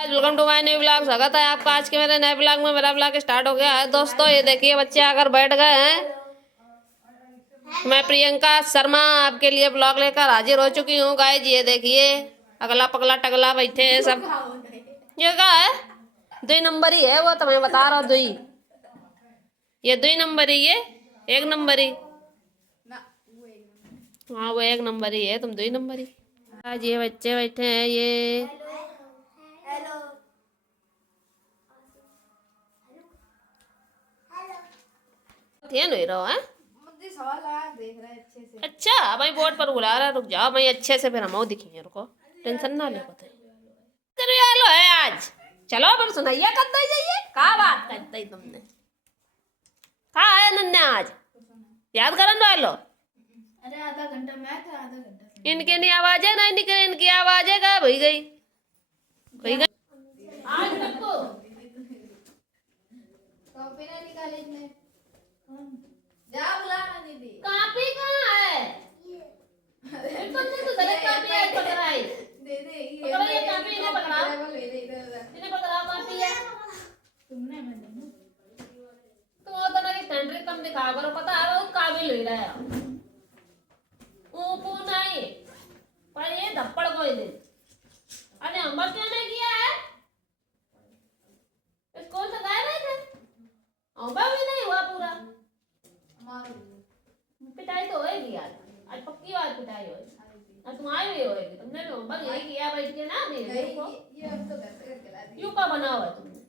Welcome to my new blog. स्वागत है आपका आज के मेरे नए ब्लॉग में। मेरा ब्लॉग स्टार्ट हो गया है दोस्तों। ये देखिए बच्चे आकर बैठ गए हैं। मैं प्रियंका शर्मा आपके लिए ब्लॉग लेकर हाजिर हो चुकी हूँ गाइस। ये देखिए अगला पगला टगला बैठे हैं सब। ये क्या है? 2 नंबर ही है वो तो मैं बता रहा हूँ। 2 ये 2 नंबर ही ये 1 नंबर ही। हाँ वो 1 नंबर ही है, तुम 2 नंबर ही। आज ये बच्चे बैठे हैं ये ध्यान हो रहा है। अच्छा भाई बोर्ड पर बुला रहा है, रुक जाओ भाई अच्छे से फिर हम दिखेंगे। रुको टेंशन ना ले लो है आज। चलो पर सुनाइए करते ही जाइए। कहा बात करते ही तुमने कहा है नन्ने आज याद करन वालो। अरे आधा घंटा मैं था, आधा घंटा इनके नहीं आवाजें ना निकले, इनकी आवाजें का भई गई आज देखो कॉपी ना निकाली इसने। जा बुला ना दीदी। कॉपी कहाँ है? तुमने तो गलत कॉपी है पकड़ाई। दे दे पकड़ो ये कॉपी इन्हें पकड़ाओ। ले दे इधर। इन्हें पकड़ाओ कॉपी है। तुमने मैंने तुम वो तो ना कि टेंडरी कम दिखा करो, पता है बहुत काबिल हो रहा है। ऊपू नहीं पर ये धप्पड़ कोई दे। अरे होमवर्क क्यों नहीं किया है? स्कूल से गए नहीं थे? होमवर्क भी नहीं हुआ पूरा। पिटाई तो होएगी यार, आज पक्की बात पिटाई होएगी। और तुम आए भी होएगी, तुमने भी होमवर्क यही किया बैठ के ना। भी ये अब तो घर से करके ला दी। क्यों का बना हुआ है तुमने?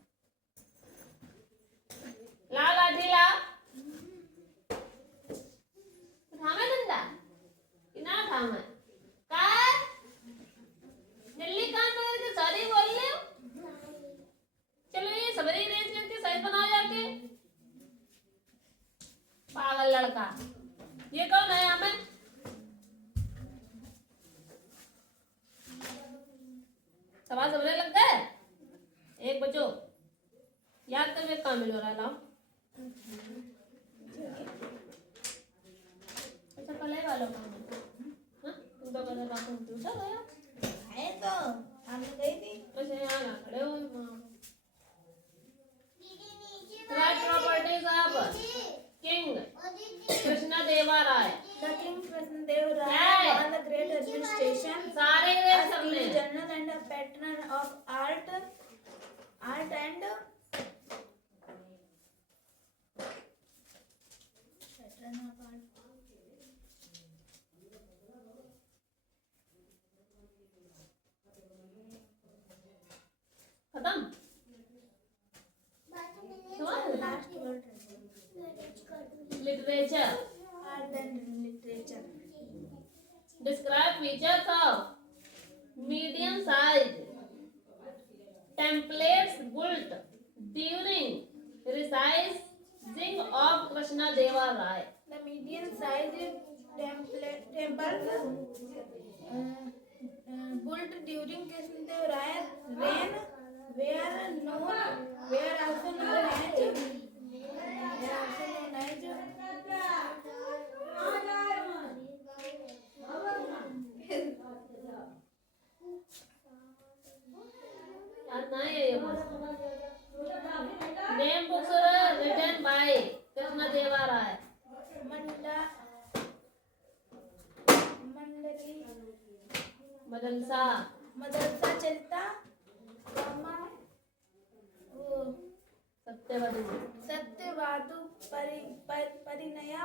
ला लाठी ला थामे धंधा कि ना थामे का जल्दी काम कर के सारी बोल ले। चलो ये सबरी रेस लेके सही बनाओ जाके। पागल लड़का ये कौन है? हमें सवाल सबरे लग गए। एक बचो याद कर काम मिल रहा है। लाओ अच्छा कल है वालों काम हाँ तुम तो कर रहा था। कंप्यूटर है तो हम गई थी। वैसे यहाँ ना खड़े हो right properties of king Krishna देवा राय। The King Krishnadev Raya won the great administration, सारे a रेस सब skilled में general and a patron of art and patron of art. खत्म Last word. Literature Art and literature. describe features of medium size templates built during resizing of Krishna Deva Rai. The medium-sized temples built during Krishnadev Raya's reign were also known as याद नहीं है ये name books written by Krishna Deva Rai. मदरसा मदरसा चलता सत्यवादु परिनया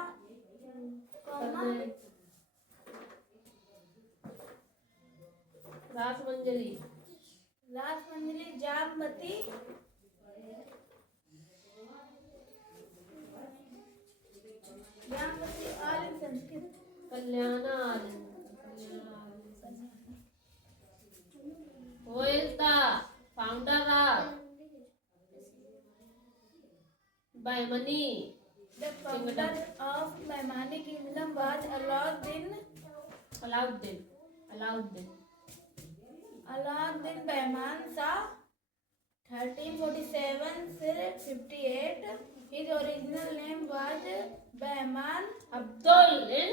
रासमंजरी रासमंजरी जामवती और संस्कृत कल्याणा Who is the founder of Baimani? The founder of Baimani Kingdom was Alauddin Baiman Shah 1347 से 58. His original name was Baiman Abdul in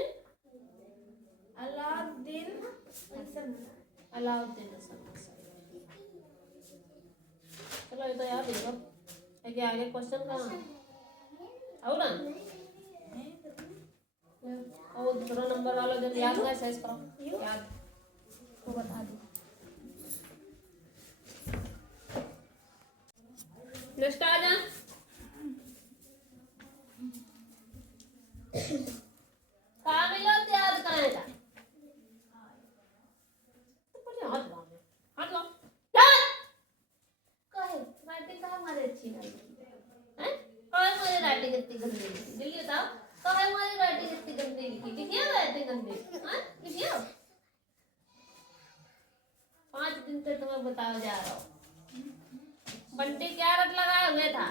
Alauddin Alauddin. लो ये तो याद है लो है कि आगे क्वेश्चन कहाँ है आओ ना और दूसरा नंबर वाला जब याद ना एक्सरसाइज करो याद वो बता दो नेक्स्ट आ जा कहाँ मिलो याद कराएगा हाथ लो हाथ लो याद कहे राइटिंग कहाँ हमारे अच्छी नहीं है कहे मुझे राइटिंग इतनी गंदी लिखी जल्दी बताओ कहे हमारी राइटिंग इतनी गंदी लिखी लिखिए राइटिंग गंदी हाँ लिखिए 5 दिन से तुम्हें बताया जा रहा हूँ बंटी क्या रट लगाए हुए था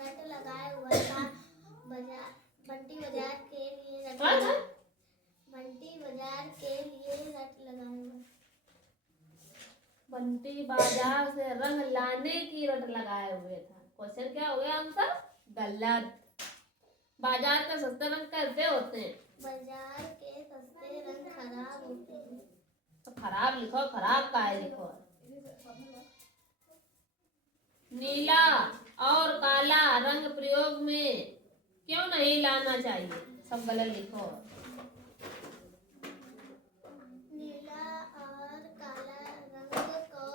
रट लगाया हुआ था बंटी बाजार के लिए रट हाँ? बंटी बाजार के लिए रट लगाया हुआ बंटी बाजार से रंग लाने की रट लगाए हुए था क्वेश्चन क्या हो गया आंसर गलत बाजार के सस्ते रंग कैसे होते हैं बाजार के सस्ते रंग खराब होते हैं तो खराब लिखो खराब का है लिखो नीला और काला रंग प्रयोग में क्यों नहीं लाना चाहिए सब गलत लिखो नीला और काला रंग को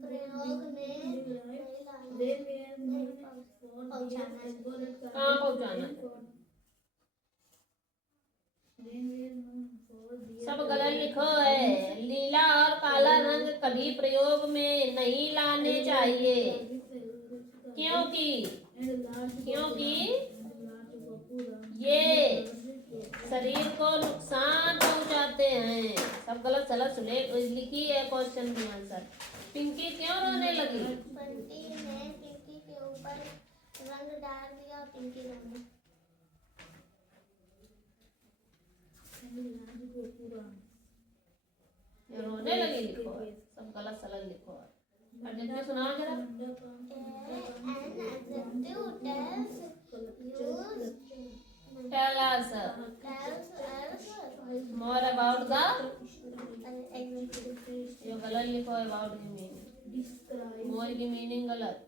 प्रयोग में पहुंचाना चाहिए कहाँ पहुँचाना सब गलत लिखो है नीला और काला रंग कभी प्रयोग में नहीं लाने चाहिए क्योंकि ये शरीर को नुकसान पहुंचाते हैं सब गलत सलत सुने लिखी है क्वेश्चन की आंसर पिंकी क्यों रोने लगी बंटी ने पिंकी के ऊपर रंग डाल दिया और पिंकी रोने ये रोने लगी लिखो है सब गलत सलत लिखो है अर्जेंटली सुनाओ जरा tell us more about the ये गलत लिखो है about की मीनिंग more की मीनिंग गलत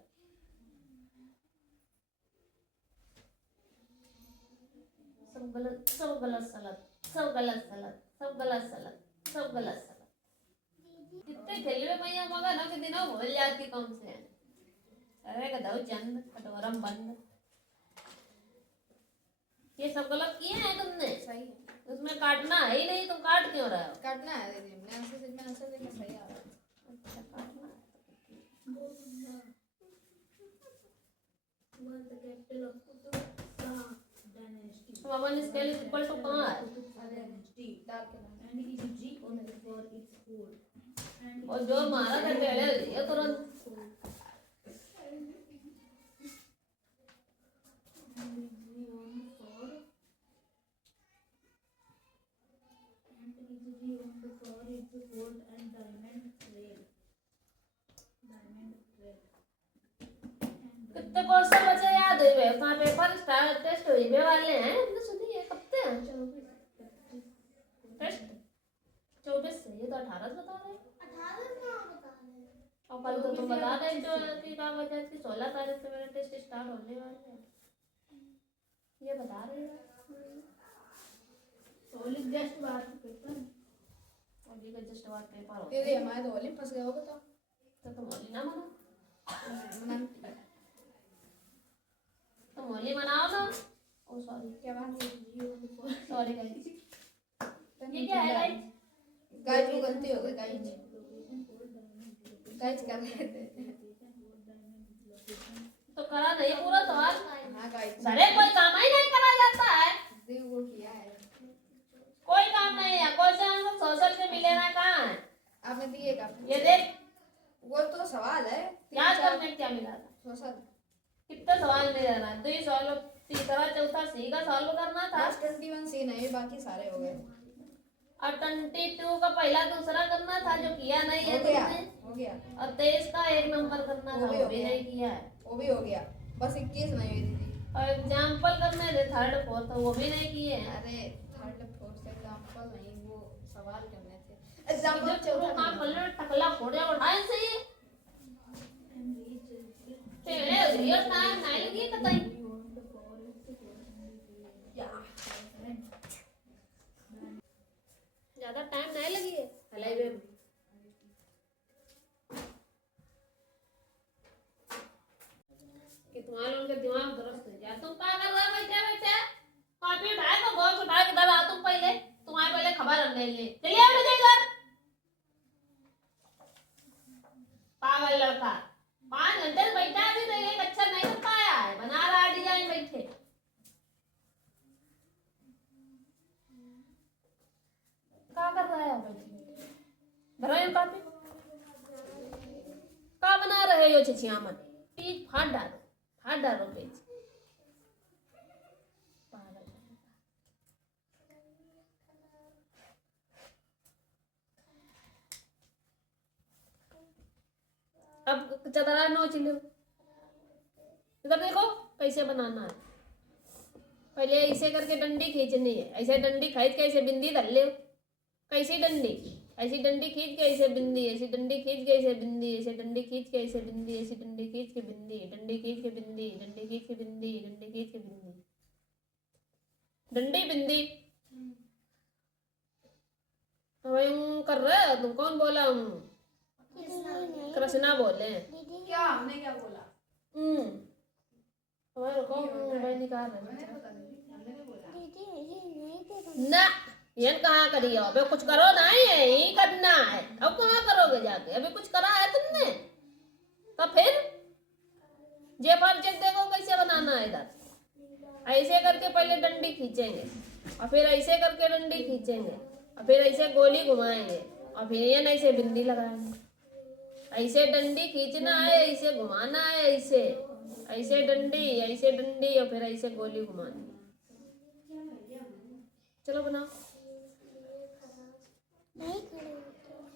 सब गलत सलत सब गलत सलत सब गलत सलत सब गलत सलत कितने खेलवे मैया मगर ना कि दिनों भूल जाती कम से अरे कदौ चंद कटोरम बंद ये सब गलत किए हैं तुमने सही उसमें काटना है ही नहीं तुम काट क्यों रहे हो काटना है दीदी मैं आंसर देखा सही आ रहा है अच्छा काटना तो अपन स्केल इज इक्वल टू कहाँ है डाल के और जो मारा था टेढ़े हो जाइए तुरंत कितने क्वेश्चन बचे याद हुए कहाँ पेपर स्टार्ट टेस्ट हुए वाले हैं हमने सुनिए कब से हैं टेस्ट 24 से ये तो 18 बता रहे और कल तो तुम बता रहे जो कि क्या वजह थी 16 तारीख से मेरा टेस्ट स्टार्ट होने वाले हैं ये बता रहे हैं जस्ट बात पेपर अभी का जस्ट बात पेपर हो दीदी हमारे तो ओली फंस गए हो बताओ तो तुम होली ना मनाओ मन तुम होली मनाओ ना ओ सॉरी क्या बात सॉरी गाइस ये क्या है गाइस गाइस वो गलती हो गई गाइस कर रहे थे तो करा नहीं पूरा सवाल हाँ गाइस अरे कोई काम ही नहीं करा जाता है दीदी वो किया है कोई काम नहीं है क्वेश्चन हम लोग सोशल से मिले ना कहाँ है आपने दिए का ये देख वो तो सवाल है याद करने क्या मिला था सोशल कितना सवाल नहीं रहना तो ये सवाल तीसरा चौथा सी का सॉल्व करना था लास्ट 21 सी नहीं बाकी सारे हो गए और 22 का पहला दूसरा करना था जो किया नहीं है हो गया तुमने हो गया और 23 का 1 नंबर करना था वो भी नहीं किया है वो भी हो गया बस 21 नहीं हुई दीदी और एग्जाम्पल करने थे 3rd 4th वो भी नहीं किए हैं अरे थर्ड फोर्थ एग्जांपल नहीं वो सवाल करने थे एग्जाम जब चोरो काम कर ले टकला फोड़े उठाए से ये चले ये टाइम नहीं लगी कतई ज्यादा टाइम नहीं लगी है हलाई वे में कि तुम्हारे लोगों का दिमाग दुरुस्त है या तुम क्या कर रहे हो बैठे बैठे कॉपी उठाए तो बॉक्स उठा के इधर आ तुम पहले तुम्हारे पहले खबर ले ले चलिए बेटे इधर पागल लड़का 5 घंटे से बैठा है अभी तो एक अच्छा नहीं कर पाया है बना रहा है डिजाइन बैठे क्या कर रहा है आप बैठे धरो ये कॉपी क्या बना रहे हो चिचियामन पेज फाड़ डालो पेज पागल अब चदरा नोच लो इधर देखो कैसे बनाना है पहले ऐसे करके डंडी खींचनी है ऐसे डंडी खींच के ऐसे बिंदी धर ले कैसी डंडी ऐसी डंडी खींच के ऐसे बिंदी ऐसी डंडी खींच के ऐसे बिंदी ऐसे डंडी खींच के ऐसे बिंदी ऐसी डंडी खींच के बिंदी डंडी खींच के बिंदी डंडी खींच के बिंदी डंडी खींच के बिंदी डंडी बिंदी कर रहे हो तुम कौन बोला कृष्णा बोले क्या हमने क्या बोला हमारे को मोबाइल निकाल रहे दीदी ना ये कहाँ करी हो अबे कुछ करो ना यही करना है अब कहाँ करोगे जाके अभी कुछ करा है तुमने तो फिर जे पर चेक देखो कैसे बनाना है इधर ऐसे करके पहले डंडी खींचेंगे और फिर ऐसे करके डंडी खींचेंगे और फिर ऐसे गोली घुमाएंगे और फिर ये ऐसे बिंदी लगाएंगे ऐसे डंडी खींचना है ऐसे घुमाना है ऐसे ऐसे डंडी और फिर ऐसे गोली घुमानी चलो बनाओ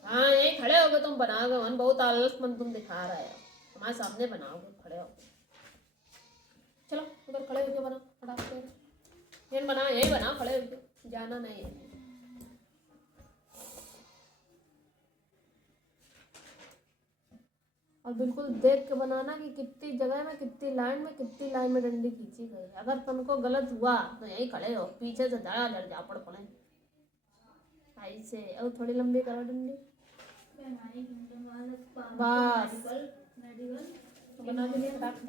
हाँ यही खड़े होगे तुम बनाओगे मन बहुत आलसमंद तुम दिखा रहा है हमारे सामने बनाओगे खड़े हो चलो उधर खड़े होके बनाओ फटाफट यही बनाओ यही बनाओ खड़े होके जाना नहीं है और बिल्कुल देख के बनाना कि कितनी जगह में कितनी लाइन में डंडी खींची गई अगर तुमको गलत हुआ तो यही खड़े हो पीछे से धड़ाधड़ झापड़ पड़े ऐसे और थोड़ी लंबी करो डंडी बस बना के लिए फटाफट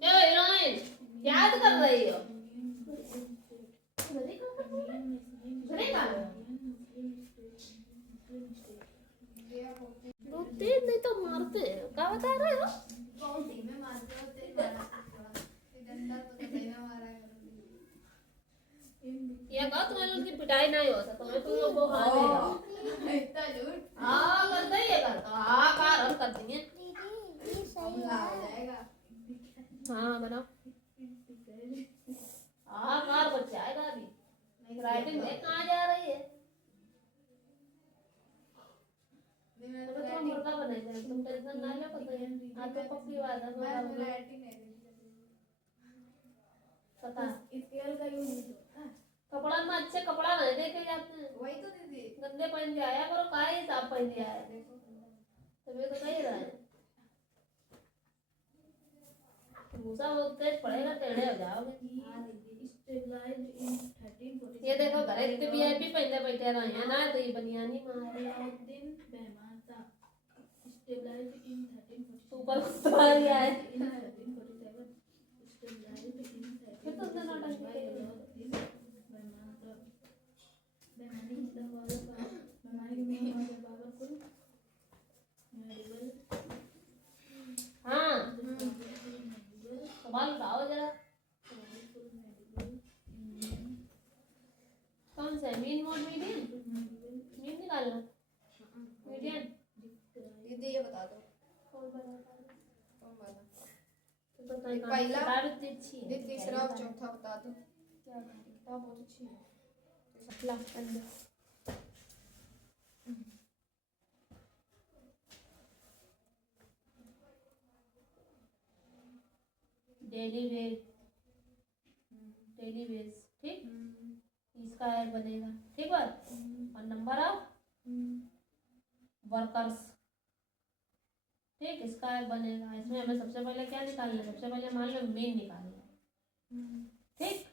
ये हीरोइन याद कर रही हो दो तीन नहीं तो मारते हैं क्या बता रहे हो ये कहा तुम्हें लोग की पिटाई नहीं होता तुम्हें तुम लोग को इतना झूठ हाँ करते ही है करता हाँ कार हम कर देंगे हाँ बनाओ हाँ कार बच जाएगा अभी राइटिंग देख कहाँ जा रही है तो तुम मुर्गा बनेगे तुम टेंशन ना लो पता है तो पक्की बात है पता स्केल का यूज होता है कपड़ा में अच्छे कपड़ा नहीं देखे जाते हैं वही तो दीदी गंदे पहन के आया करो का ही साफ पहन के आया तभी तो कही रहा है भूसा बहुत तेज पड़ेगा टेढ़े हो जाओगे ये देखो घर इतने वीआईपी पहनते बैठे रहे हैं ना तो ये बनियानी मारे ऊपर तुम्हारी आए फिर तो उसने नौटंकी हाँ सवाल उठाओ जरा कौन सा मीन मोड मीडियम मीन निकालना मीडियम दीदी ये बता दो कौन वाला कौन वाला तो पहला किताब इतनी अच्छी है ये तीसरा और चौथा बता दो क्या किताब बहुत अच्छी है ला अंदर डेली वेज ठीक इसका एक बनेगा, ठीक बात। और नंबर ऑफ वर्कर्स, ठीक, इसका एक बनेगा। इसमें हमें सबसे पहले क्या निकालना है, सबसे पहले मान लो मीन निकालना है, ठीक।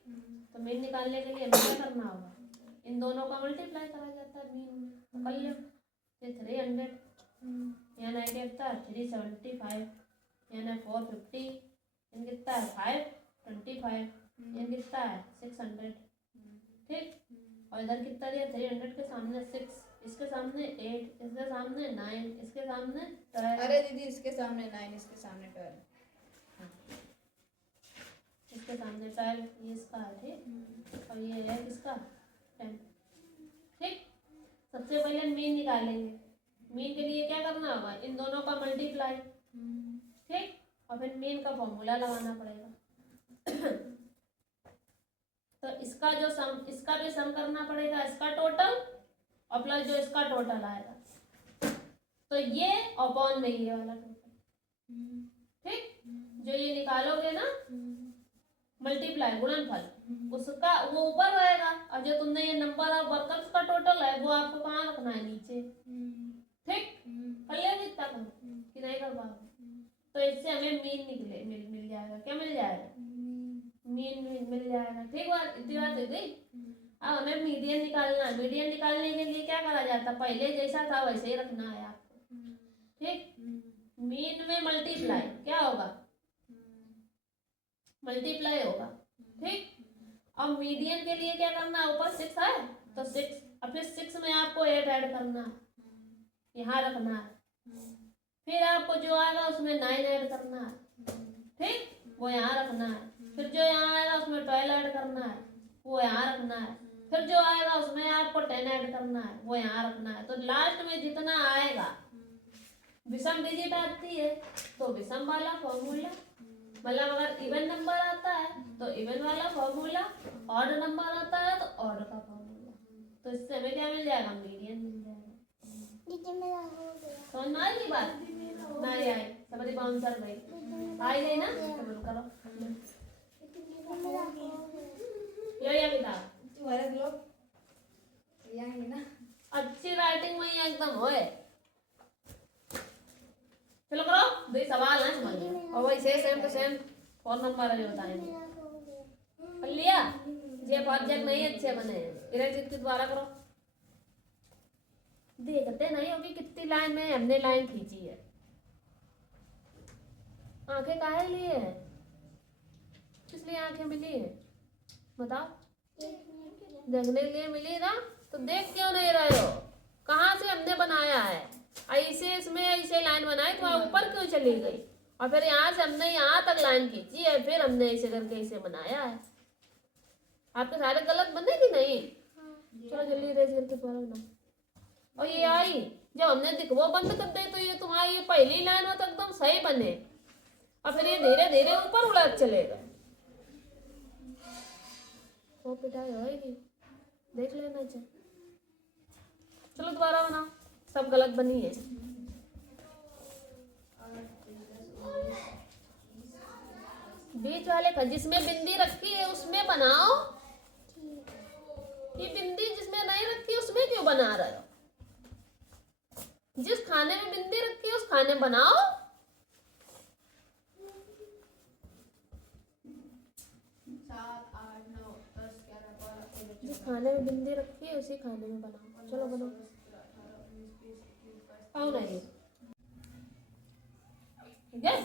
तो मीन निकालने के लिए हमें क्या करना होगा, इन दोनों का मल्टीप्लाई करा जाता है मीन में, तो कर लो। ये 300 यहाँ ना कितना है 375, यहाँ 450, इन कितना है 525, इन कितना है 600, ठीक। और इधर कितना दिया 300 के सामने 6, इसके सामने 8, इसके सामने 9, इसके सामने 12। अरे दीदी इसके सामने 9, इसके सामने 12, इसके सामने 12, ये इसका है, ठीक। और ये है किसका 10, ठीक। सबसे पहले मीन निकालेंगे। मीन के लिए क्या करना होगा, इन दोनों का मल्टीप्लाई, ठीक। और फिर मीन का फॉर्मूला लगाना पड़ेगा। तो इसका जो सम, इसका भी सम करना पड़ेगा, इसका टोटल और प्लस जो इसका टोटल आएगा, तो ये अपॉन में ये वाला टोटल, ठीक। जो ये निकालोगे ना मल्टीप्लाई गुणनफल, उसका वो ऊपर रहेगा, और जो तुमने ये नंबर ऑफ वर्कर्स का टोटल है वो आपको कहाँ रखना है, नीचे, ठीक। कर लिया इतना करो कि नहीं कर पाओगे, तो इससे हमें मीन निकले मिल जाएगा। क्या मिल जाएगा, मीन मिल जाएगा, ठीक। बात इतनी बात हो गई। अब हमें मीडियन निकालना है। मीडियन निकालने के लिए क्या करा जाता है, पहले जैसा था वैसे ही रखना है आपको, ठीक। मीन में मल्टीप्लाई क्या होगा, मल्टीप्लाई होगा, ठीक। अब मीडियन के लिए क्या करना है, ऊपर 6 है तो 6, और फिर 6 में आपको 8 ऐड करना है, यहाँ रखना है। फिर आपको जो आएगा उसमें 9 ऐड करना है, ठीक, वो यहाँ रखना है। फिर जो यहाँ आएगा उसमें 12 ऐड करना है, वो यहाँ रखना है। फिर जो आएगा उसमें आपको 10 ऐड करना है, वो यहाँ रखना है। तो लास्ट में जितना आएगा, विषम डिजिट आती है तो विषम वाला फॉर्मूला, मतलब अगर इवन नंबर आता है तो इवन वाला फॉर्मूला, ऑड नंबर आता है तो ऑड का फॉर्मूला। तो इससे हमें क्या मिल जाएगा, मीडियन मिल जाएगा। समझ में आई बात, नहीं आई समझ बाउंसर भाई आई गई ना, तो करो ये किताब तुम्हारे लोग यहाँ ना अच्छी राइटिंग में ही एकदम होए। चलो करो, दो सवाल है समझ में, और वैसे same to same phone number है बताएंगे। कर लिया, ये प्रोजेक्ट नहीं अच्छे बने, इरेज के द्वारा करो। देखते नहीं होगी कितनी लाइन में हमने लाइन खींची है। आंखें काहे लिए है, इसलिए आंखें मिली है, बताओ। देखने के लिए मिली ना, तो देख क्यों नहीं रहे हो, कहाँ से हमने बनाया है, ऐसे इसमें ऐसे लाइन बनाई तो ऊपर क्यों चली गई, और फिर यहाँ से हमने यहाँ तक लाइन खींची है, फिर हमने ऐसे करके इसे बनाया है। आपके सारे गलत बने कि नहीं, चलो जल्दी इरेज करके दोबारा बनाओ। और ये आई जब हमने दिखवो बंद कर दे तो ये तुम्हारी ये पहली लाइन हो तो एकदम सही बने, और फिर ये धीरे धीरे ऊपर उलट चलेगा। वो पिटाई होएगी, देख लेना चाहिए। चलो दोबारा बनाओ, सब गलत बनी है। बीच वाले का जिसमें बिंदी रखी है उसमें बनाओ, ये बिंदी जिसमें नहीं रखी उसमें क्यों बना रहे हो, जिस खाने में बिंदी रखी है उस खाने में बनाओ। जिस खाने में बिंदी रखी है उसी खाने में बनाओ। चलो बनाओ, कौन है ये, ठीक है।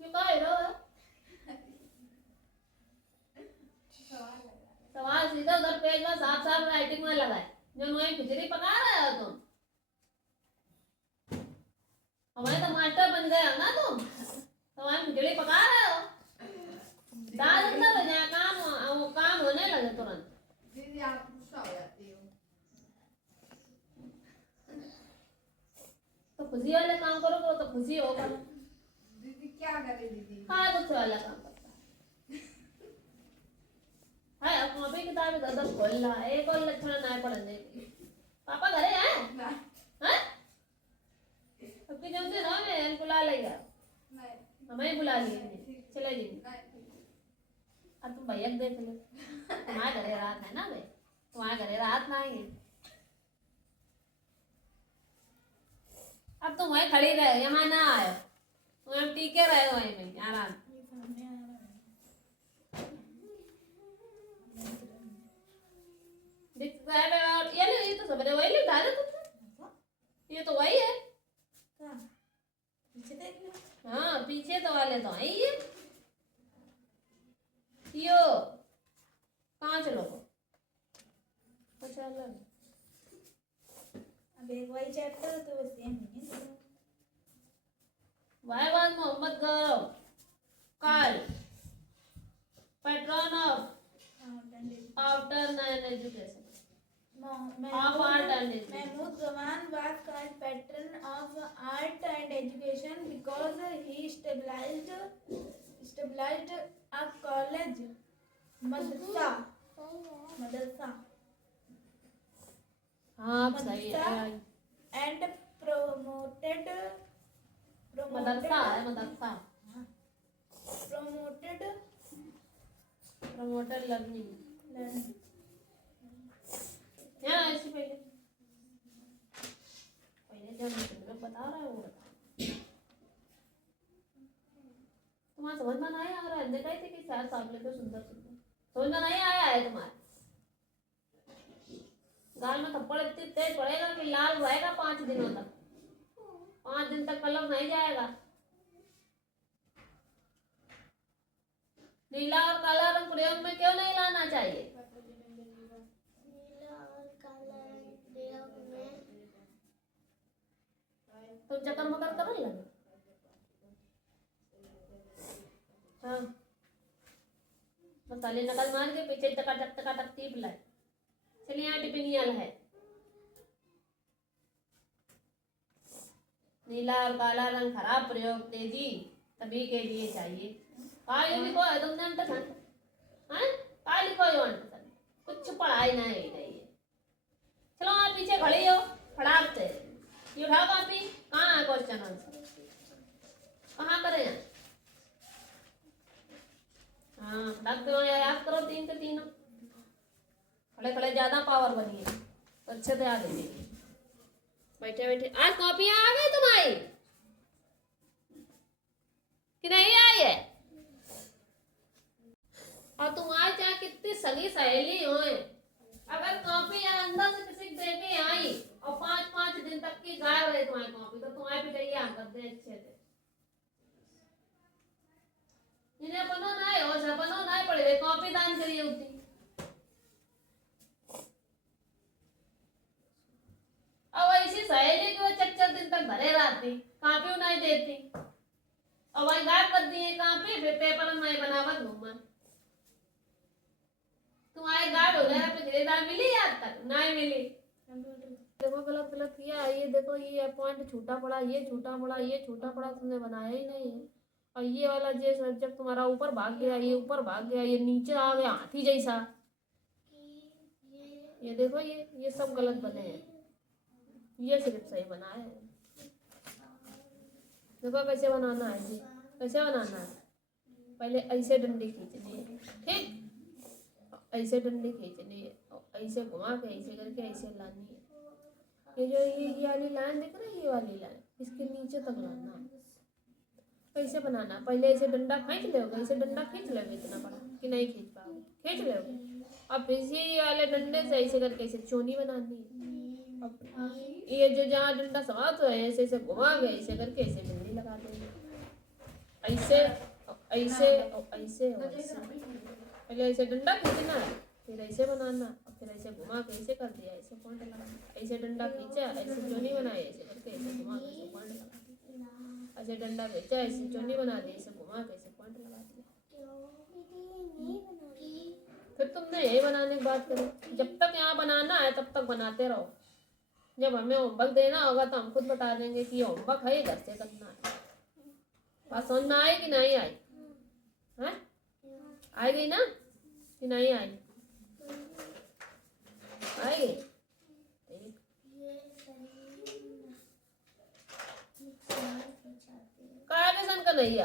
ये क्या है, सवाल सीधा उधर पेज में साफ साफ राइटिंग में लगाए, जो वही खिचड़ी पका रहे हो तुम, हमारे तो मास्टर बन गए हो ना तुम, तुम्हारी खिचड़ी पका रहे हो, दाल अंदर हो जाए, काम होने लगे तुरंत। दीदी आप गुस्सा हो जाती हो, तो खुशी वाले काम करोगे तो खुशी होगा। दीदी क्या करे दीदी, हाँ गुस्से वाला काम करता है। अब कॉपी किताब इधर खोल रहा है, एक और लक्षण ना पढ़ने की। पापा घरे हैं, ना हैं? सबकी जब से ना मैं बुला लेगा, नहीं हमें बुला लिए, चले जी। नहीं अब तुम भैया को देख ले, तुम्हारे घरे रात है ना भाई, तुम्हारे घरे रात ना आई है। अब तुम वहीं खड़ी रहे, यहाँ ना आए, तुम हम टीके रहे हो वहीं में आराम। ये सामने आ रहा है। दिखता है बे, और ये तो सबरे वही लिखा है तुमने, ये तो वही है। कहाँ? पीछे देख लो। हाँ पीछे तो वाले तो आई है। यो कहाँ चलो, अच्छा अलग। अब एक वही चैप्टर तो वो सेम नहीं है। वाहवाद मोहम्मद गौरव काल pattern of after nine education of art and education. Mahmood Gawan was called patron of art and education because he established a college, madrasa हाँ सही है, and promoted मदरसा है मदरसा, प्रमोटेड लर्निंग। learning. यहाँ ऐसे पहले पहले जब मैं बता रहा हूँ वो बता, तुम्हारा समझ में नहीं आ रहा है, देखा ही थे कि चार सामने तो सुंदर सुंदर समझ में नहीं आया है तुम्हारे। गाल में थप्पड़ इतनी तेज पड़ेगा कि लाल रहेगा 5 दिनों तक, 5 दिन तक कलर नहीं जाएगा। नीला और काला रंग प्रयोग में क्यों नहीं लाना चाहिए? तुम चक्कर मकर कर लगे। हाँ बस ताली नकल मार के पीछे टका टीप लाए। चलिए यहाँ टिप्पणियाँ है, नीला और काला रंग खराब प्रयोग, तेजी सभी के लिए चाहिए। कहा लिखो है तुमने अंतर हैं? कहा लिखो है अंतर, कुछ पढ़ाई नहीं है। चलो आप पीछे खड़ी हो, फटाक से ये उठाओ कॉपी। कहाँ है क्वेश्चन आंसर, कहाँ करें यहाँ? हाँ फटाक करो याद करो, 3 से 3 खड़े खड़े ज्यादा पावर बनी है तो अच्छे से याद है। बैठे बैठे आज कॉपियाँ आ गई तुम्हारी कि नहीं आई है? और तुम आज चाहे कितनी सगी सहेली हो, अगर कॉपी या अंदर से किसी दे के आई और 5-5 दिन तक की गायब रहे तुम्हारी कॉपी, तो तुम्हारे पिटाई हम करते हैं अच्छे से। इन्हें बनो ना हो सब बनो ना पड़े, कॉपी दान करिए होती। अब ऐसी सहेली की वो 4 दिन तक भरे रहती, कॉपी नहीं देती और वही गायब कर दिए कॉपी, फिर पेपर में बनावत घूमा। तुम्हारे गायब हो गया, फिर मिली आज तक नहीं मिली। देखो गलत गलत किया, ये देखो ये पॉइंट छूटा पड़ा, ये छूटा पड़ा, ये छूटा पड़ा, तुमने बनाया ही नहीं है। और ये वाला जे सब्जेक्ट तुम्हारा ऊपर भाग गया, ये ऊपर भाग गया, ये नीचे आ गया हाथी जैसा। ये देखो ये सब गलत बने हैं, ये सिर्फ सही बना है। देखो कैसे बनाना है जी, कैसे बनाना है। पहले ऐसे डंडी खींचनी है, ठीक, ऐसे डंडी खींचनी है और ऐसे घुमा के ऐसे करके ऐसे लानी है। ये जो ये वाली लाइन दिख रही है, ये वाली लाइन इसके नीचे तक लाना है। कैसे बनाना, पहले ऐसे डंडा खींच लोगे, ऐसे डंडा खींच लोगे इतना बड़ा कि नहीं खींच पाओगे, खींच लोगे। अब इसी वाले डंडे से ऐसे करके ऐसे चोनी बनानी है। अब ये जो जहाँ डंडा समाप्त है ऐसे ऐसे घुमा के ऐसे करके ऐसे डंडी लगा देंगे, ऐसे ऐसे और ऐसे और ऐसे। पहले ऐसे डंडा खींचना है, फिर ऐसे बनाना और फिर ऐसे घुमा के ऐसे कर दिया, ऐसे पॉइंट लगाना। ऐसे डंडा खींचा, ऐसे चोनी बनाई, ऐसे करके ऐसे घुमा के ऐसे पॉइंट लगा दिया। ऐसे डंडा खींचा, ऐसे चोनी बना दी, ऐसे घुमा के ऐसे पॉइंट लगा दिया। फिर तुमने यही बनाने की बात करी, जब तक यहाँ बनाना है तब तक बनाते रहो। जब हमें होमवर्क देना होगा तो हम खुद बता देंगे कि ये होमवर्क है, ये घर से करना है। बात समझ में आई कि नहीं आई? है आई गई ना कि नहीं आई? आई गई। का नहीं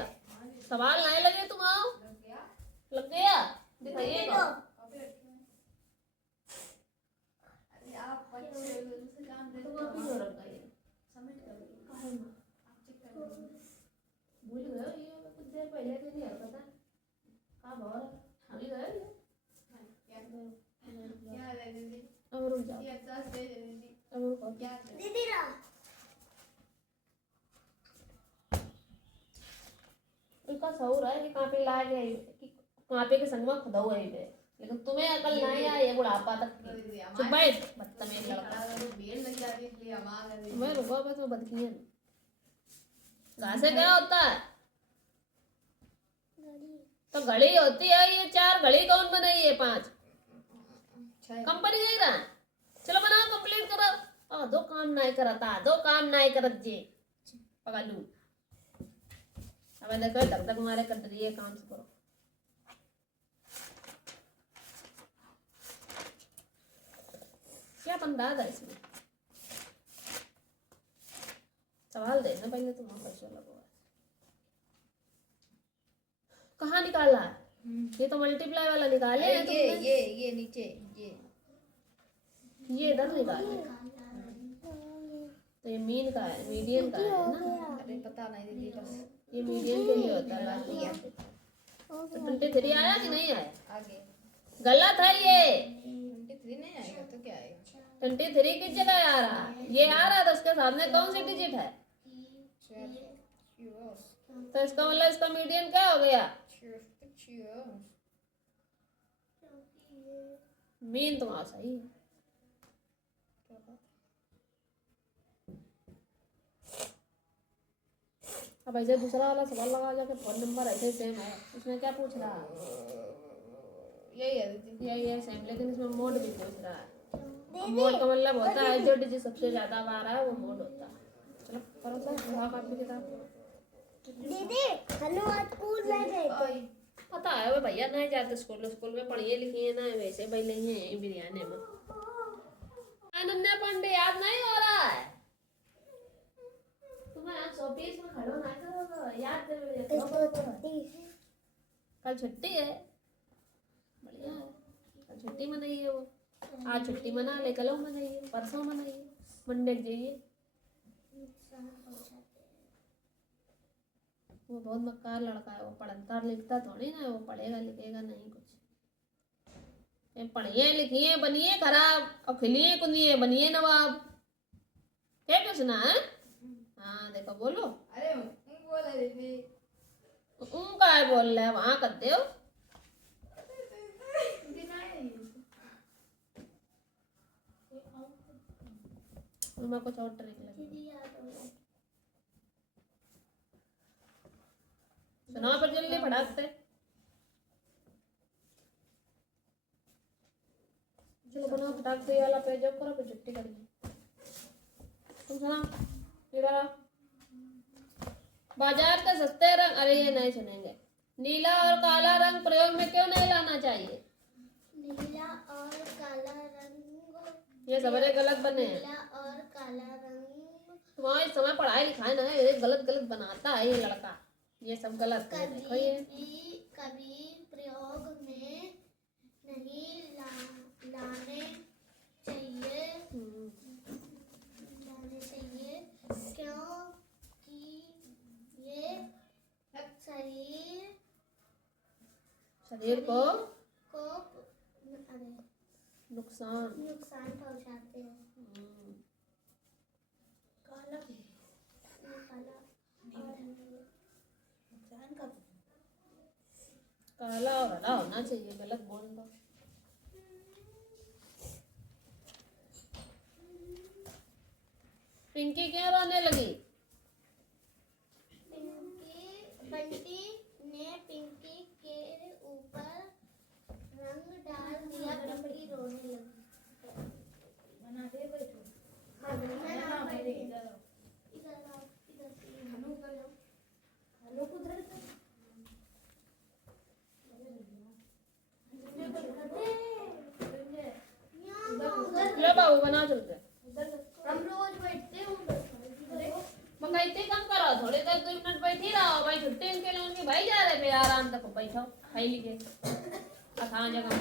सवाल नहीं लगे तुम आओ, लग गया। दिखाइए दो। कॉपी रखी है। अरे आप बच्चे से काम दे तो दो। कॉपी क्यों रखा ये सबमिट कर दो। काहे में? आप चेक कर लीजिए। भूल गए हो ये कुछ देर पहले से नहीं आता था कहाँ भौर भूल गए हो ये क्या है दीदी? अब रुक जाओ ये 10 दे दे दीदी। अब रुको क्या है? दीदी रा उनका सऊर है कि कहाँ पे ला गए कि कहाँ पे के संग में खुदा हुआ है ये लेकिन तुम्हें अकल नहीं आई ये बुढ़ापा तक की। दीदी चुप बैठ बदतमीज लड़का बेल लग जाती है इसलिए हमारा दीदी। मैं रुको मैं तो बदकी है कहाँ से क्या होता है तो घड़ी होती है ये 4 घड़ी कौन बनाई है 5 कंपनी नहीं रहा चलो बनाओ कंप्लीट करो दो काम नहीं करता दो काम नहीं करत जी पकड़ू अब देखो धक धक मारे कर रही है काम से करो क्या बंदा था इसमें सवाल देना पहले तुम पैसे लगो कहाँ निकाला है ये तो मल्टीप्लाई वाला निकाले हैं तुमने ये नीचे ये इधर निकाले तो ये मीन का है मीडियन का है ना अरे पता नहीं दीदी बस ये मीडियन के लिए होता है बाकी तो 23 आया कि नहीं आया आगे गलत है ये 23 नहीं आएगा तो क्या आएगा? 23 किस जगह आ रहा है ये आ रहा है तो उसके सामने कौन सी डिजिट है तो इसका मतलब इसका मीडियन क्या हो गया मीन तुम्हारा सही है अब ऐसे दूसरा वाला सवाल लगा जाके फोन नंबर ऐसे सेम है इसमें क्या पूछ रहा है यही है दीदी। यही है सेम लेकिन इसमें मोड भी पूछ रहा है मोड का मतलब होता है जो डिजिट सबसे ज्यादा आ रहा है वो मोड होता है चलो करो सर हाँ कापी किताब दीदी हनु आज स्कूल में गए थे पता है वो भैया नहीं जाते स्कूल में पढ़िए लिखिए ना वैसे भाई नहीं है बिरयानी में अनन्या पांडे याद नहीं हो रहा है तुम्हें आज ऑफिस में खड़ो ना करो याद करो कल छुट्टी है बढ़िया है कल छुट्टी मनाइए वो आज छुट्टी मना ले कल मनाइए परसों मनाइए मंडे को जाइए वो बहुत मक्कार लड़का है वो पढ़ता लिखता थोड़ी ना वो पढ़ेगा लिखेगा नहीं कुछ ये पढ़िए लिखिए बनिए खराब और खिलिए कुनिए बनिए नवाब क्या पूछना है हाँ देखो बोलो अरे बोला दीदी का है बोल रहे वहां कर दो मैं कुछ और ट्रिक लगी सुनाओ पर जल्दी पढ़ाते चलो बनाओ फटाक से ये वाला पेज ऑफ करो फिर छुट्टी करिए तुम सुनाओ फिर बाजार के सस्ते रंग अरे ये नहीं सुनेंगे नीला और काला रंग प्रयोग में क्यों नहीं लाना चाहिए नीला और काला रंग ये सबरे गलत बने हैं नीला और काला रंग तुम्हारे इस समय पढ़ाई लिखाई ना ये गलत गलत बनाता है ये लड़का ये सब गलत है देखो ये कभी प्रयोग में नहीं लाने चाहिए क्योंकि ये शरीर को अरे नुकसान पहुंचाते हैं काला काला और हरा होना चाहिए गलत बोल दो पिंकी क्यों रोने लगी बंटी ने पिंकी के ऊपर रंग डाल दिया पिंकी रोने लगी बना दे बैठो इधर हनु कर जाओ हनु को धर ले बाबू बना चलते हम रोज बैठते हैं मगर इतने कम करो थोड़ी देर 2 मिनट बैठी रहो भाई छुट्टी इनके लिए उनकी भाई जा रहे पे आराम तक बैठो खाई लीजिए था जगह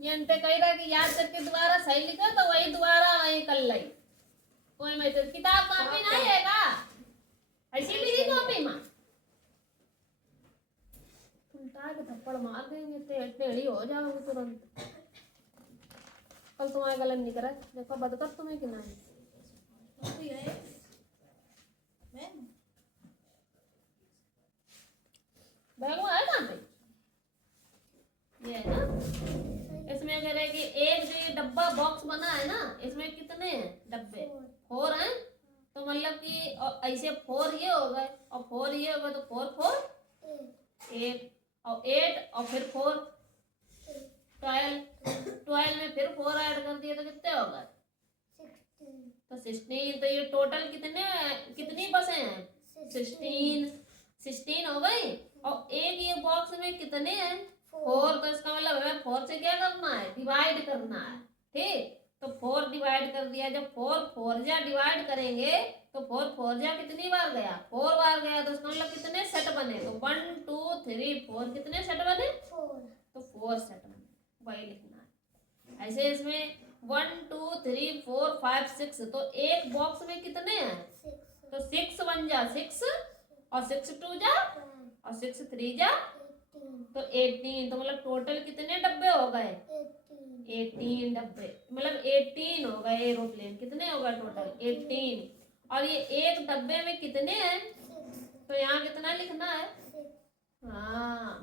ये अंते कही रहा कि याद करके दोबारा सही लिखो तो वही दोबारा वही कर ली कोई मैं तो किताब कॉपी नहीं है का ऐसी लिखी कॉपी में उल्टा के थप्पड़ मार देंगे ते टेढ़ी हो जाओगे तुरंत कल तुम्हारे गलन निकला देखो बदकर तुम्हें कि नहीं बैग वो है कहाँ पे ये है ना इसमें अगर है कि एक जो ये डब्बा बॉक्स बना है ना इसमें कितने हैं डब्बे 4 हैं तो मतलब कि ऐसे 4 ये हो गए और 4 ये हो गए तो 4 4 8 और 8 और फिर 4 12 में फिर 4 ऐड कर दिए तो कितने हो गए तो 16 तो ये टोटल कितनी बसें हैं 16 हो गई और एक ये बॉक्स में कितने हैं 4 तो इसका मतलब हमें 4 से क्या करना है डिवाइड करना है ठीक तो 4 डिवाइड कर दिया जब 4 जा डिवाइड करेंगे तो 4 जा कितनी बार गया 4 बार गया तो इसका मतलब कितने सेट बने तो 1 2 3 4 कितने सेट बने 4 तो 4 सेट बने वही लिखना है ऐसे इसमें 1 2 3 4 5 6 तो एक बॉक्स में कितने हैं तो 6 1 जा 6 और 6 2 जा और 6 3 जा तो 18 तो मतलब टोटल कितने डब्बे हो गए 18 डब्बे मतलब 18 हो गए एरोप्लेन कितने हो गए टोटल 18 और ये एक डब्बे में कितने हैं तो यहाँ कितना लिखना है हाँ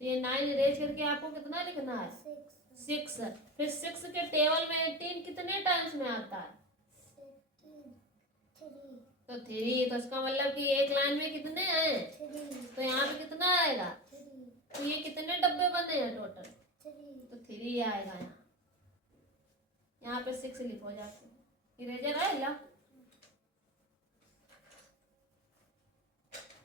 तो ये 9 इरेज करके आपको कितना लिखना है 6 फिर 6 के टेबल में 18 कितने टाइम्स में आता है तो 3 तो इसका मतलब कि एक लाइन में कितने हैं तो यहाँ पे कितना आएगा तो ये कितने डब्बे बने हैं टोटल तो 3 आएगा यहाँ पे 6 लिखो जाके इरेजर है ला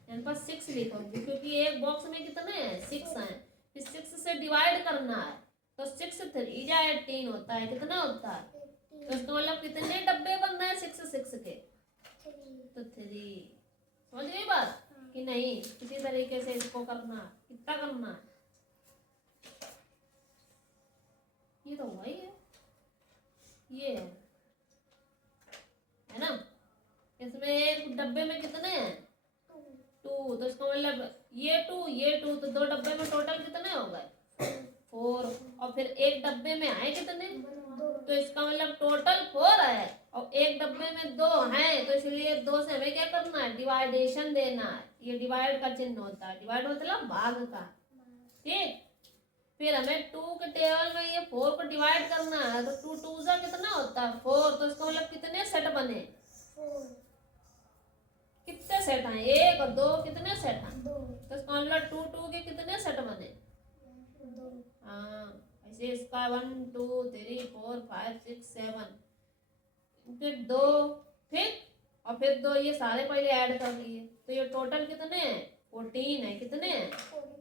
यहाँ पर 6 लिखो क्योंकि एक बॉक्स में कितने हैं 6 हैं फिर 6 से डिवाइड करना है तो 6 3 जा 18 होता है कितना होता है तो इसका मतलब कितने डब्बे बन रहे हैं 6 के तो 3 समझ गई बात कि नहीं किसी तरीके से इसको करना कितना करना है ये तो वही है ये है ना इसमें एक डब्बे में कितने हैं 2 तो इसका मतलब ये 2 तो 2 डब्बे में टोटल कितने हो गए 4 और फिर एक डब्बे में आए कितने तो इसका मतलब टोटल 4 है और एक डब्बे में 2 हैं तो इसलिए 2 से हमें क्या करना है डिवाइडेशन देना है ये डिवाइड का चिन्ह होता है डिवाइड मतलब भाग का ठीक फिर हमें 2 के टेबल में ये 4 को डिवाइड करना है तो 2 2 जा कितना होता है 4 तो इसका मतलब कितने सेट बने 4 कितने सेट हैं 1 और 2 कितने सेट हैं 2 तो इसका मतलब 2 2 के कितने सेट बने 2 हाँ ऐसे इसका 1 2 3 4 5 6 7 फिर 2 फिर और फिर 2 ये सारे पहले ऐड कर लिए तो ये टोटल कितने हैं 14 है कितने हैं 14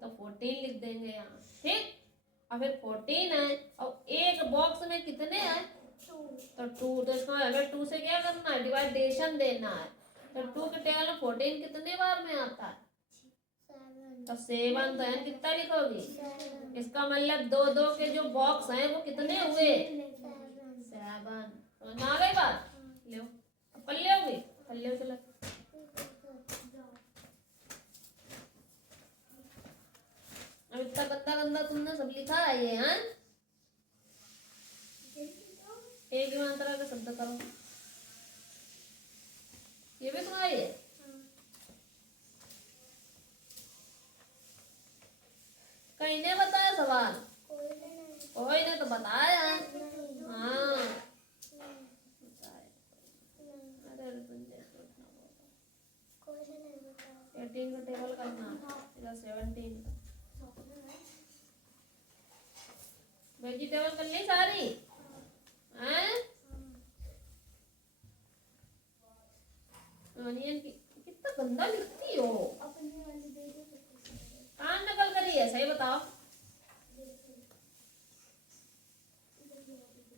तो 14 लिख देंगे यहाँ ठीक और फिर 14 है और एक बॉक्स में कितने हैं 2 तो 2 तो इसका अगर 2 से क्या करना है डिवाइडेशन देना है तो 2 के टेबल में 14 कितने बार में आता है तो 7 तो है कितना लिखोगी इसका मतलब 2 2 के जो बॉक्स हैं वो कितने हुए 7 तो ना गई बात लो अब कर लोगी कर लो चलो अब इतना गंदा गंदा तुमने सब लिखा है ये हैं एक ही मात्रा का शब्द करो ये भी तुम्हारी है कहीं ने बताया सवाल कोई ने तो बताया हाँ अरे 18 का टेबल करना 17 वेजिटेबल कर ली सारी हैं ऑनियन की कितना गंदा लिखती हो कहाँ नकल करी है सही बताओ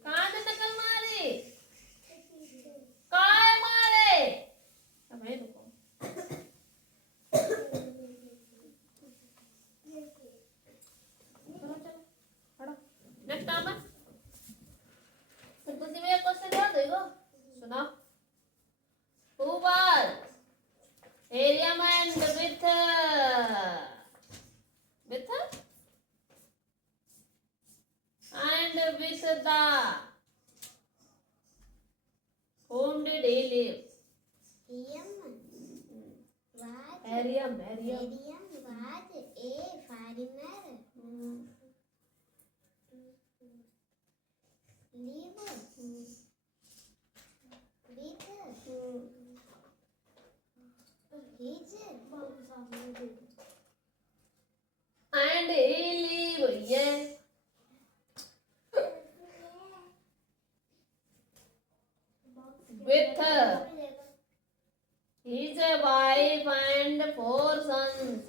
कहाँ से नकल मारी काय मारे अब है रुको was a foreigner live with his and he live, yes, with his wife and 4 sons.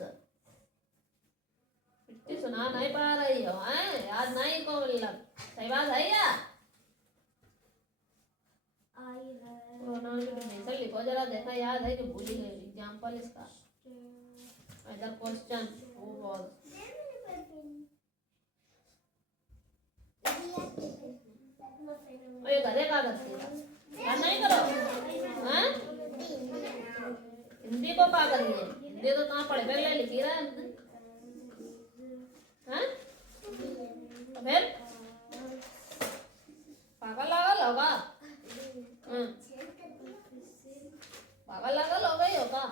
इतनी सुना नहीं पा रही हो, हैं? याद नहीं को, मतलब सही बात है या? प्रोनाउंसिएशन लिखो जरा, देखा याद है कि भूल ही गई। एग्जाम्पल इसका, इधर क्वेश्चन वो बोल। ये गधे का करती है, याद नहीं करो, हैं? हिंदी को पा करिए, हिंदी तो कहाँ पढ़े पहले लिखी रहा है हमने, हैं? तो फिर पागल लागल होगा, पागल लागल हो गई होगा।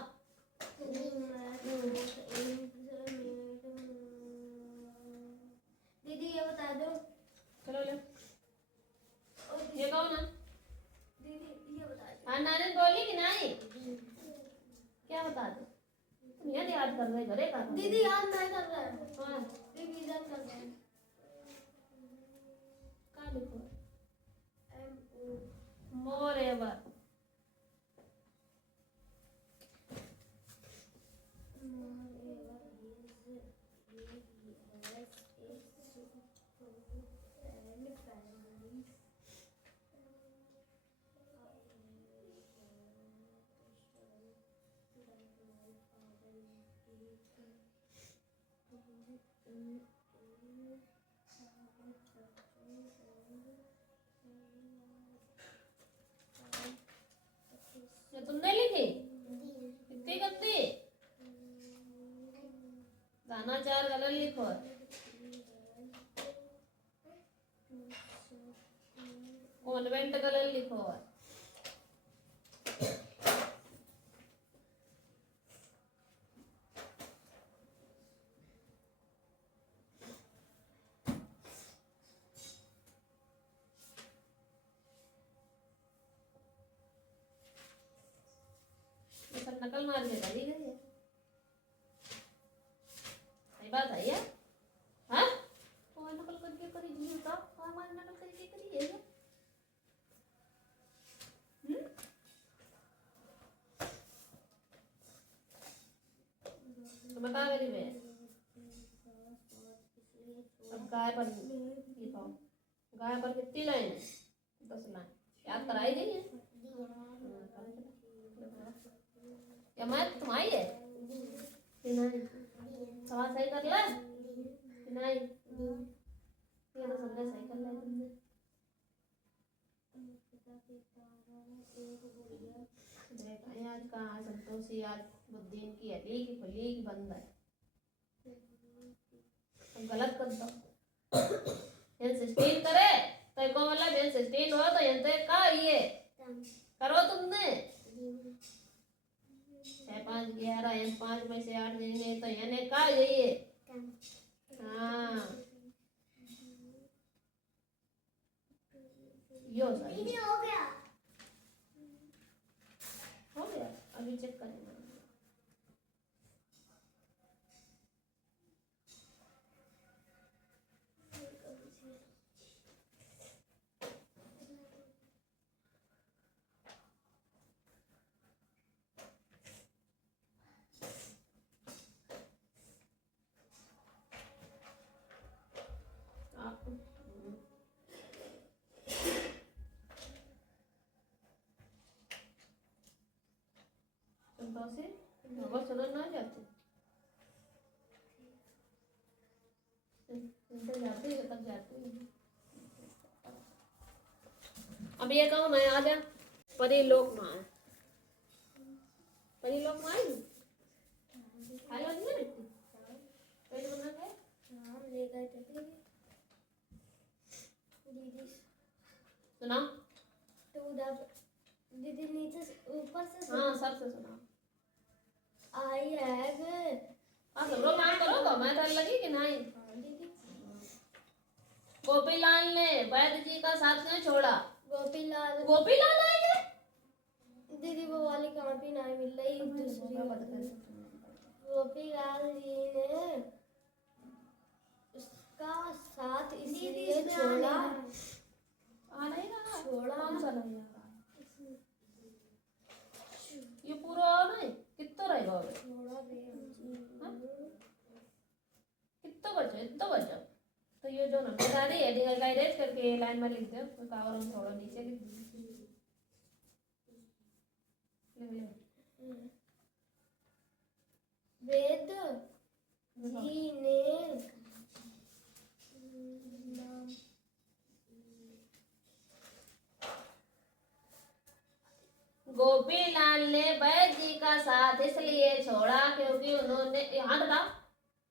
दीदी ये बता दो, चलो ले, ये कहो ना। दीदी ये बता दो। हाँ नानी बोली कि नहीं? क्या बता दो? तुम याद याद कर रहे, घरे का दीदी याद नहीं कर रहा है, हाँ रिवीजन कर रहे हैं। क्या लिखो? MO मोर एवर, ये तुमने लिखी? इतनी गंदी, गाना 4 गलत लिखो। कॉन्वेंट गलत लिखो। नकल मार के करी गई है, सही बात है ये, हाँ? तो नकल करके करी जी होता, हमारी नकल करके करी है ये, तो बता मेरी में। अब गाय पर लिखो, गाय पर कितनी लाइन है? 10 लाइन, याद कराई गई है। या मैं तुम्हारी है कि नहीं? सवाल सही कर ले कि नहीं? ये तो सबने सही कर लिया तुमने। देखा आज कहाँ संतोषी, आज बुद्दीन की हली की खुली की बंद है, गलत कर दो। ये 16 करे तो को मतलब ये 16 हो तो ये का ये करो तुमने 6 5 11 ये 5 में से 8 देंगे तो यानी का ये, हाँ यो सही हो गया। हो गया। अभी चेक करेंगे। संतोषी बहुत सुनना ना जाते जाते हैं तब जाते हैं। अब ये कौन है? आ जा। परिलोक माँ, परिलोक माँ है हेलो जी बेटी पेट बना है हाँ ले गए थे दीदी। सुना तो उधर दीदी नीचे ऊपर से हाँ सबसे सुना। आई हैव गोपीलाल ने वैद्य जी का साथ क्यों छोड़ा? गोपीलाल गोपीलाल आएंगे? दीदी वो वाली कॉपी नहीं मिल रही दूसरी वाली। गोपीलाल जी ने उसका साथ इसलिए छोड़ा आ नहीं रहा। छोड़ा कौन सा नहीं आ रहा? ये पूरा आ नहीं कितना रहेगा अबे? छोड़ा कितना बचा इतना बचा तो ये जो नंबर आ रही है हेडिंग का इरेज करके लाइन में लिख दो तो कवर हम थोड़ा नीचे लिख दो। वेद जी ने गोपीलाल ने वैद्य जी का साथ इसलिए छोड़ा क्योंकि उन्होंने हाथ हटाओ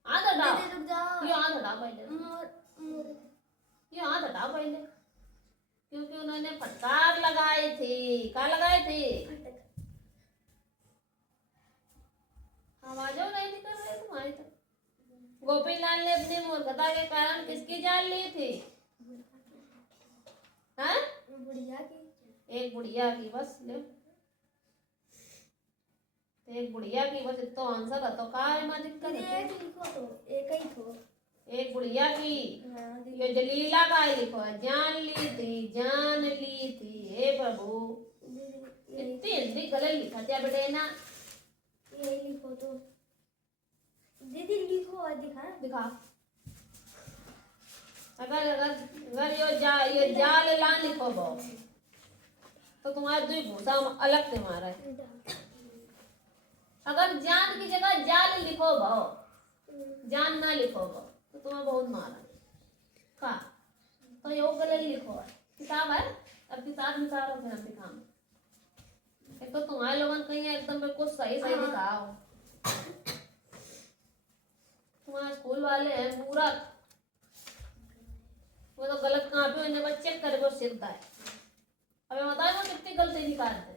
हाथ हटाओ दीदी रुक जाओ। ये हाथ हटाओ पहले मोर ये हाथ हटाओ पहले क्योंकि उन्होंने फटकार लगाई थी। क्या लगाई थी? आवाजों नहीं निकल रही तुम्हारी तो। गोपीलाल ने अपनी मूर्खता के कारण किसकी जान ली थी? हाँ? बुढ़िया की। एक बुढ़िया की बस ले एक बुढ़िया की बस इतना आंसर है तो का है दिक्कत दीदी है? एक लिखो तो एक ही थो। एक बुढ़िया की हाँ दीदी। ये जलीला का ही लिखो है जान ली थी हे प्रभु दीदी इतनी हिंदी गलत लिखा क्या बेटे ना यही लिखो तो। दीदी लिखो और दिखा। दिखा अगर अगर अगर ये जाल ला लिखो बो तो तुम्हारे दुई भूसा अलग तुम्हारा है। अगर जान की जगह जाल लिखो बो जान ना लिखो बो तो तुम्हें बहुत मारा का तो ये गलत लिखो है। किताब है अब किताब निकालो फिर हम दिखाओ। एक तो तुम्हारे लोगों ने कहीं एकदम बिल्कुल सही सही दिखाओ। तुम्हारे स्कूल वाले हैं पूरा वो तो गलत कॉपी होने पर चेक करे वो सीखता है। अबे बताओ वो कितनी गलती निकालते हैं।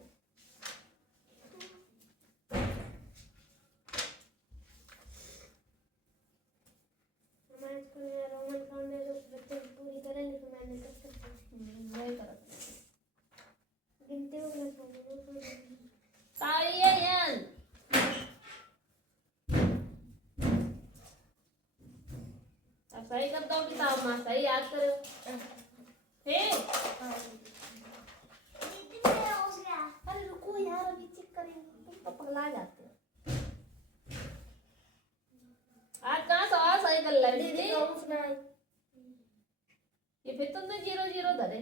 हमारे स्कूल में रोमन काउंटर बच्चे पूरी तरह लिखो मैंने कर सकता वही करते हैं। गिनती को लिखो। तालियां अब सही कर दो किताब में सही याद करो ठीक। अरे रुको यार अभी चेक करेंगे तुम तो पगला जाते हो। आज कहाँ सवाल सही कर ले दीदी ये फिर तुमने 0 0 धरे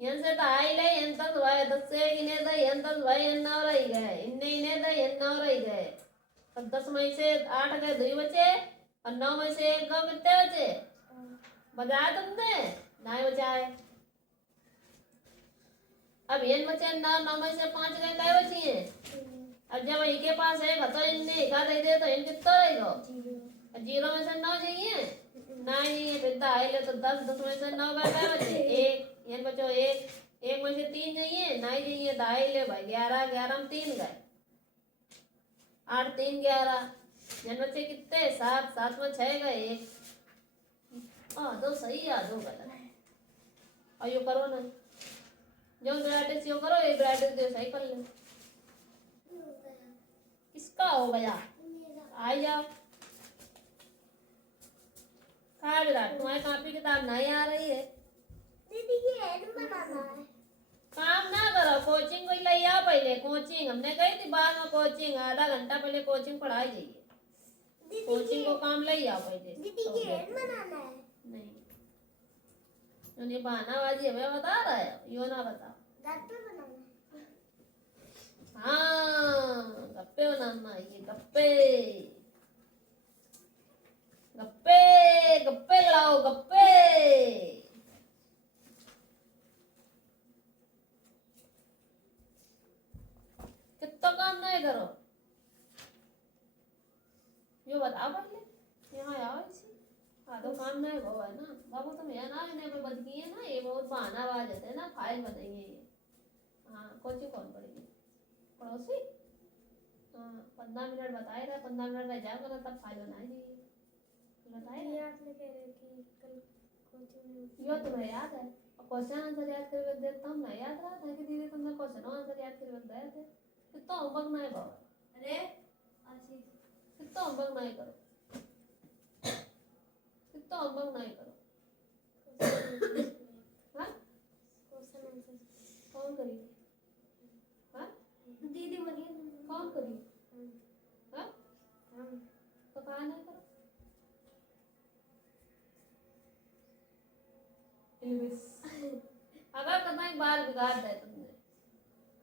यहाँ से तो आई ले यहाँ तक भाई 10 से इन्हें तो यहाँ तक भाई अन्ना रही गए इन्हें तो यहाँ रही गए अब 10 में से 8 गए 2 बचे और 9 में से 1 गए कितने बचे बजाया तुमने नहीं बचाए। अब इन बचे 9 में से 5 गए क्या बची हैं। अब जब इनके पास है तो इनने एका दे दे तो इन कितना रहेगा 0 में से 9 चाहिए नहीं फिर आई ले तो 10 में से 9 गए क्या बचे 1 ये बचो 1 में से 3 चाहिए नहीं चाहिए दाई ले भाई 11 में 3 गए 8 3 11 जन बच्चे कितने 7 में 6 गए 1 दो सही है 2 गलत और यो करो ना जो ब्रैकेट यो करो एक ब्रैकेट दो सही कर ले। किसका हो गया आ जाओ कहा विराट तुम्हारी कॉपी किताब नहीं आ रही है। दीदी ये हेड बनाना है। काम ना करो कोचिंग को ले आओ पहले कोचिंग हमने कही थी बाद में कोचिंग आधा घंटा पहले कोचिंग पढ़ाई जाइए कोचिंग को काम ले आओ पहले। दीदी ये हेड बनाना है। नहीं तो ये बहानाबाजी हमें बता रहा है यो ना बताओ। गप्पे बनाना है। हाँ गप्पे बनाना ये गप्पे गप्पे गप्पे लड़ाओ गप्पे। कितना काम नहीं करो यो बताओ पहले यहाँ आओ इसी आधो काम नहीं वो है ना बाबू तुम यहाँ ना इन्हें पे बद गई है ना ये बहुत बहानाबाज होते हैं ना फाइल बनाएंगे ये। हाँ कोची कौन पड़ेगी पड़ोसी हाँ 15 मिनट बताएगा 15 मिनट रह जाओगे ना तब फाइल बनाई जाइए बताएगा। आप लोग कह रहे कि कल यो तुम्हें याद है और क्वेश्चन आंसर याद करके देता हूँ ना याद रहा था कि दीदी तुमने क्वेश्चन आंसर याद करके दिए थे कितना होमवर्क नहीं बाबा अरे आशीष कितना होमवर्क नहीं करो कितना होमवर्क नहीं करो हाँ कौन करी हाँ दीदी बनी कौन करी हाँ तो कहा नहीं करो इल्बिस अगर कदा एक बार बिगाड़ दे तुमने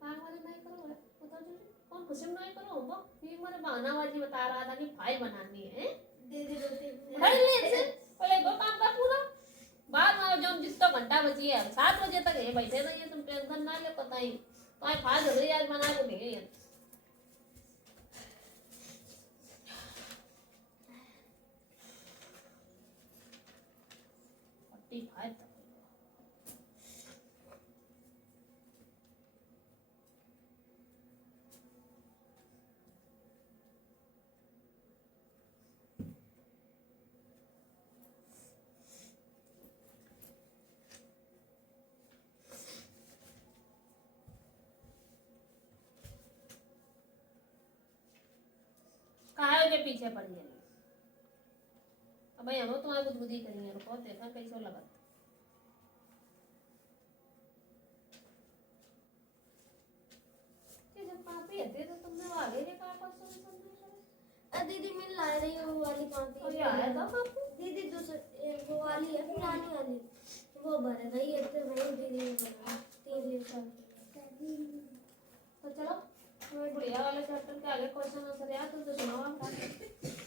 काम वाले नहीं करो है बताओ जी कौन खुशी में नहीं करो वो फिर मेरे बहानाबाजी बता रहा था कि फाइल बनानी है दीदी रोटी पढ़ लिए से पहले दो काम कर पूरा बाद में जो जितना घंटा बची है 7 बजे तक ये बैठे रहिए तुम टेंशन ना ले पता ही तो आई फाइल जरूरी आज बना के देंगे ये पट्टी फाइल तक काहे के पीछे पड़ गए अब भाई हम तुम्हारे बुद्धि करेंगे रुको देखा कैसे लगा कि जब पापी आते तो तुमने आगे के का क्वेश्चन समझ करे दीदी मैं ला रही हूँ वो वाली कॉपी और ये आया था पापी दीदी दूसरी वो वाली है पुरानी वाली वो भर गई है तो वही दीदी ने भरा 3 लीटर तो चलो तुम्हें बढ़िया वाले चैप्टर के आगे क्वेश्चन आंसर याद तो सुनाओ आप